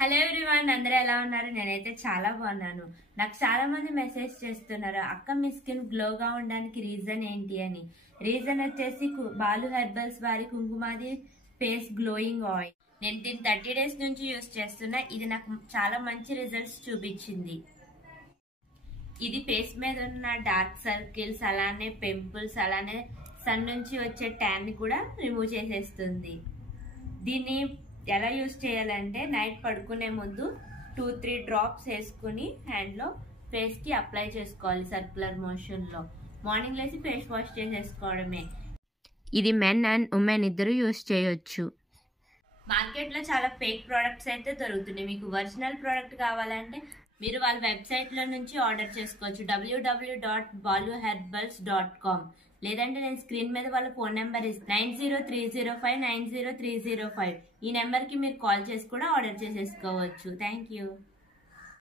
Hello everyone, అందరూ ఎలా ఉన్నారు? నేనైతే చాలా బాగున్నాను. నాకు చాలా మంది మెసేజ్ చేస్తున్నారు, అక్క మీ స్కిన్ గ్లోగా ఉండడానికి రీజన్ ఏంటి అని. రీజన్ వచ్చేసి బాలు హెర్బల్స్ వారి కుంకుమాది ఫేస్ గ్లోయింగ్ ఆయిల్. నేను దీన్ని 30 days నుంచి యూస్ చేస్తున్నా. ఇది నాకు చాలా మంచి రిజల్ట్స్ చూపించింది. ఇది ఫేస్ మీద ఉన్న డార్క్ సర్కిల్స్, అలానే పింపుల్స్, అలానే సన్ నుంచి వచ్చే ట్యాన్ ని కూడా రిమూవ్ చేసేస్తుంది. దీన్ని ఎలా యూజ్ చేయాలంటే, నైట్ పడుకునే ముందు 2-3 డ్రాప్స్ వేసుకుని హ్యాండ్లో ఫేస్కి అప్లై చేసుకోవాలి సర్క్యులర్ మోషన్లో. మార్నింగ్ లేసి ఫేస్ వాష్ చేసేసుకోవడమే. ఇది మెన్ అండ్ ఉమెన్ ఇద్దరు యూజ్ చేయొచ్చు. మార్కెట్లో చాలా ఫేక్ ప్రోడక్ట్స్ అయితే దొరుకుతున్నాయి. మీకు ఒరిజినల్ ప్రోడక్ట్ కావాలంటే మీరు వాళ్ళ వెబ్సైట్లో నుంచి ఆర్డర్ చేసుకోవచ్చు, www.baluherbals.com. లేదంటే నేను స్క్రీన్ మీద వాళ్ళ ఫోన్ నెంబర్ ఇస్తాను, 9030590305. ఈ నెంబర్కి మీరు కాల్ చేసి కూడా ఆర్డర్ చేసేసుకోవచ్చు. Thank you.